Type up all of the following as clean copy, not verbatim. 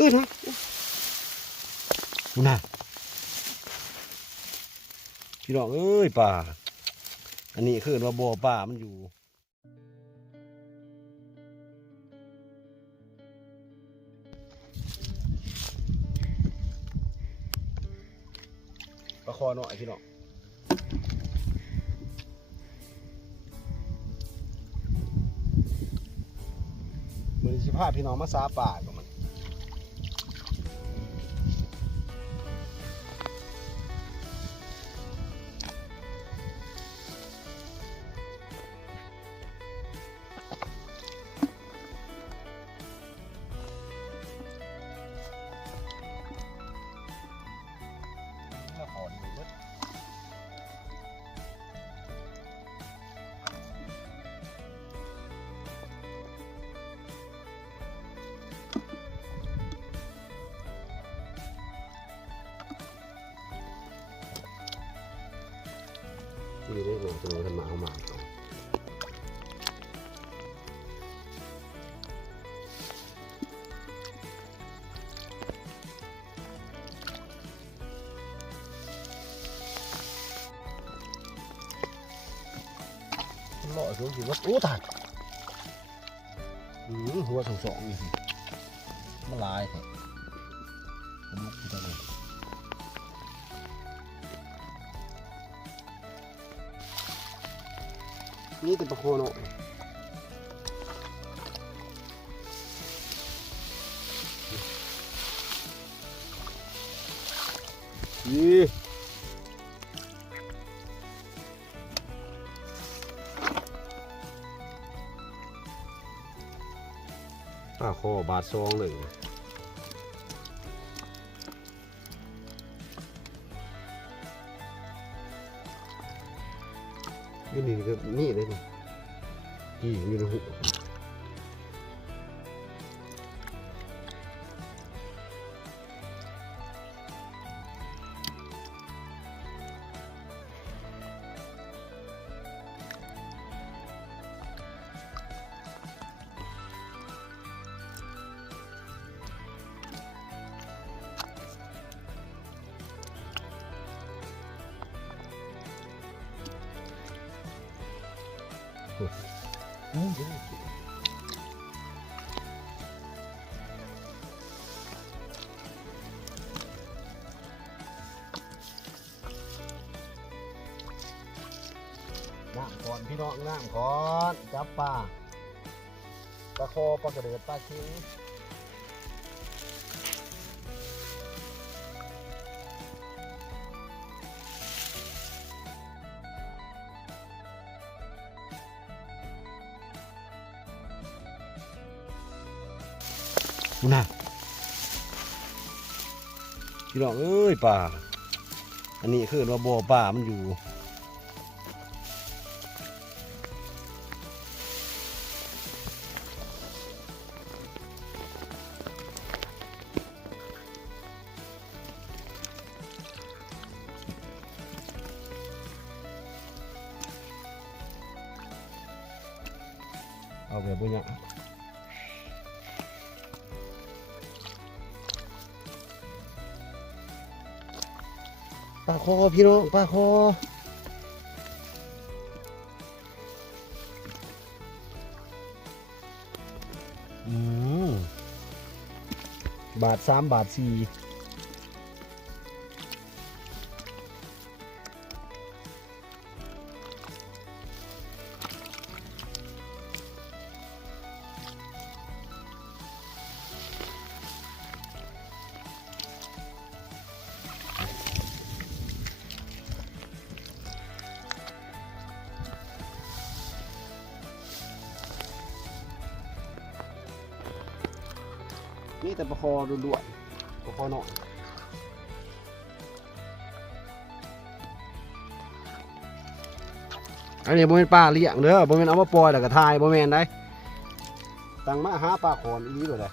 นะดูนะพี่น้องเอ้ยป่าอันนี้คือว่าบ่อป่ามันอยู่ปลาคอหน่อยพี่น้องมือสิพาพี่น้องมาซาป่ากับมันที่ได้มาตัวกันมาเอามาเลาะสูงสิว่าโอ้ตายหัวสองนี่สิมันลายแท้ลุกจังเลยนี่เป็นปลาโคโนะยี่ปลาโคบาทซองเลยนี่ก็นี่เลยนี่มีหูน้ำก่อนพี่น้องน้ำก่อนจับปลาโคปลากระเดือปลาคิงนะพี่น้องเอ้ยป่าอันนี้คือว่าบ่อป่ามันอยู่เอาแบบนี้ปลาโคพี่น้องปลาโคบาท3 บาท 4นี่แต่ปลาคอล้วนๆปลาคอหน่อยอันนี้บ่แม่นปลาเลี้ยงเด้อบ่แม่นเอามาปล่อยแล้วก็ทายบ่แม่นได้ตั้งมาหาปลาคอนอีหลีเลย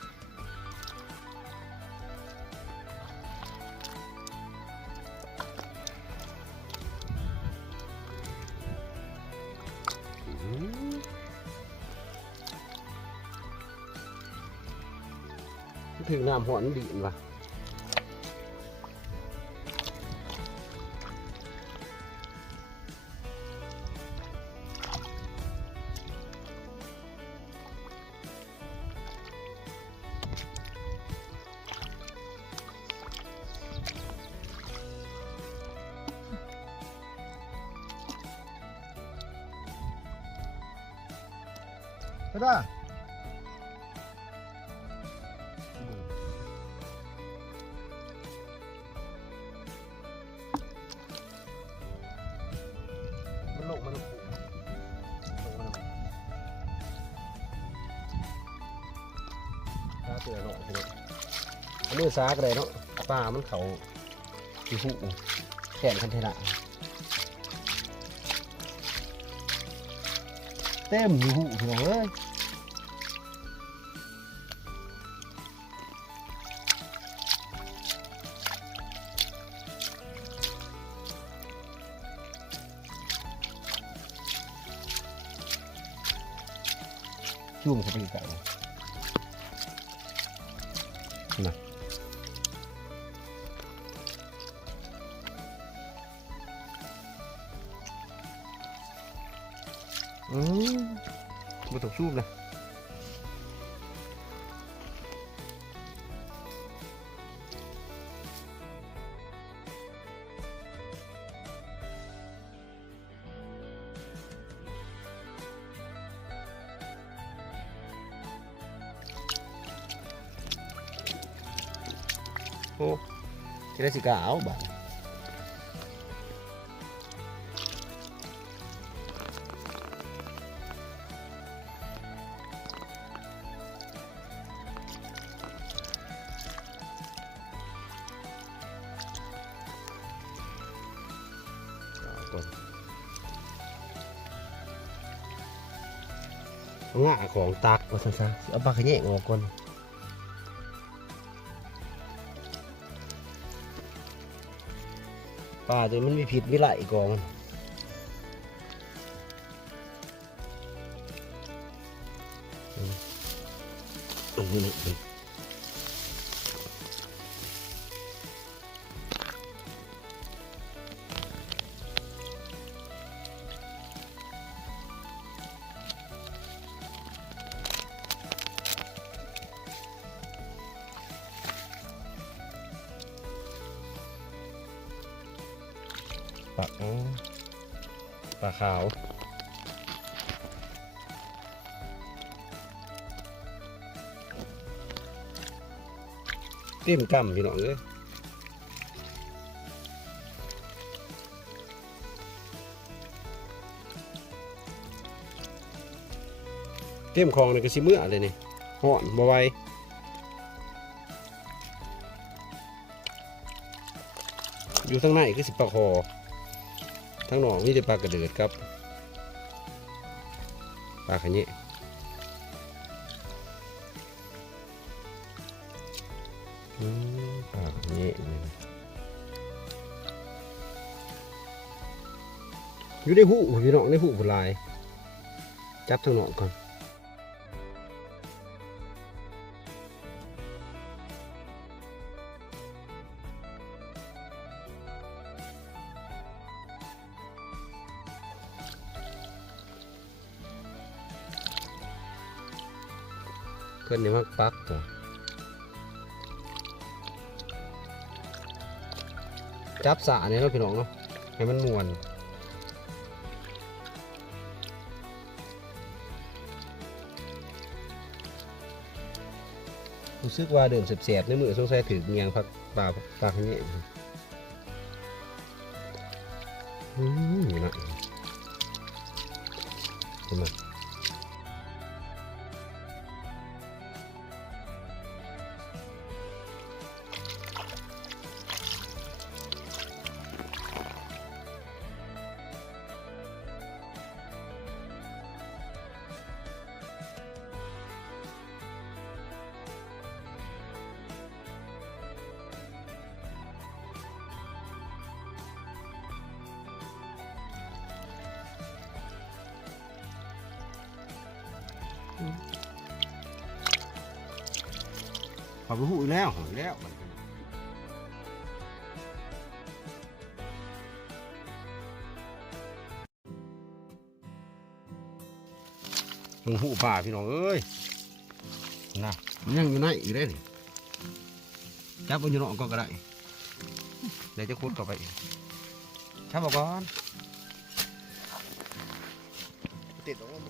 ถึงน้ำหอนดีนว่ะก็ได้มันลงมันลงซาเตือนหน่อยทีนี้เอามือซาก็ได้เนาะปลามันเขาที่หูแขนคันเทระเต็มอยู่หูทีนี้เอ้ยชุ่มเข้าไปอีกแล้วนะมาตกชุ่มนะโอ้จะได้สิกาเอาบ้างง่าของตักว่าซะเอาปลาขยงออกก่อนปลาตัวมันมีพิษมีไหลกองอันนี้นี่ปลาขาวเต็มกำพี่น้องเลยเต็มคลองเลยก็สิเมื่อเลยนี่ห่อนบ่ไหวอยู่ข้างในก็สิปลาคอทั้งหนองนี่จะปลากระเดิดครับปลาขะเนะปลาขะเนะอยู่ในหูพี่น้องในหูผลายจับทั้งหนองก่อนเพื่อนนี่มักปักตัวจับสาเนี่ยเราพี่น้องเนาะให้มันมวนรู้สึกว่าเดิมเสียบๆในมือสงสัยถือเงียงพักปลาข้างนี้นี่นะเห็นไหม ขอไปหูอีกแล้วหอยแล้วมึงหูป่าพี่น้องเอ้ยนะมันยังอยู่ในอีกได้นี่จับมันอยู่นอกก็ได้เดี๋ยวจะคุดต่อไปจับเอาก่อนติดตรงนั้น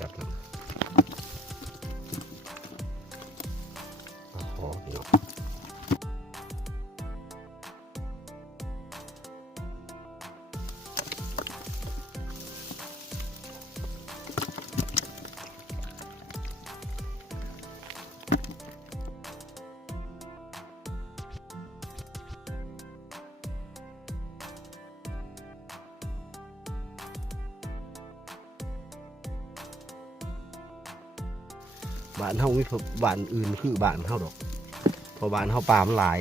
จับนะโอ้โหพี่น้องบ้านเฮาไม่พบบ้านอื่นคือบ้านเฮาดอกเพราะบ้านเฮาป่ามันหลาย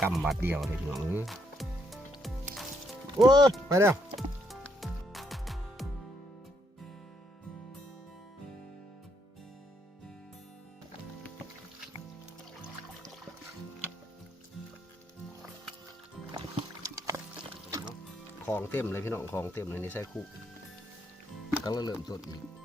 กำบาดเดียวเลยพี่น้องโอ้ยไปแล้วของเต็มเลยพี่น้องของเต็มเลยนี่ใส่คู่ก็เริ่มต้นอีก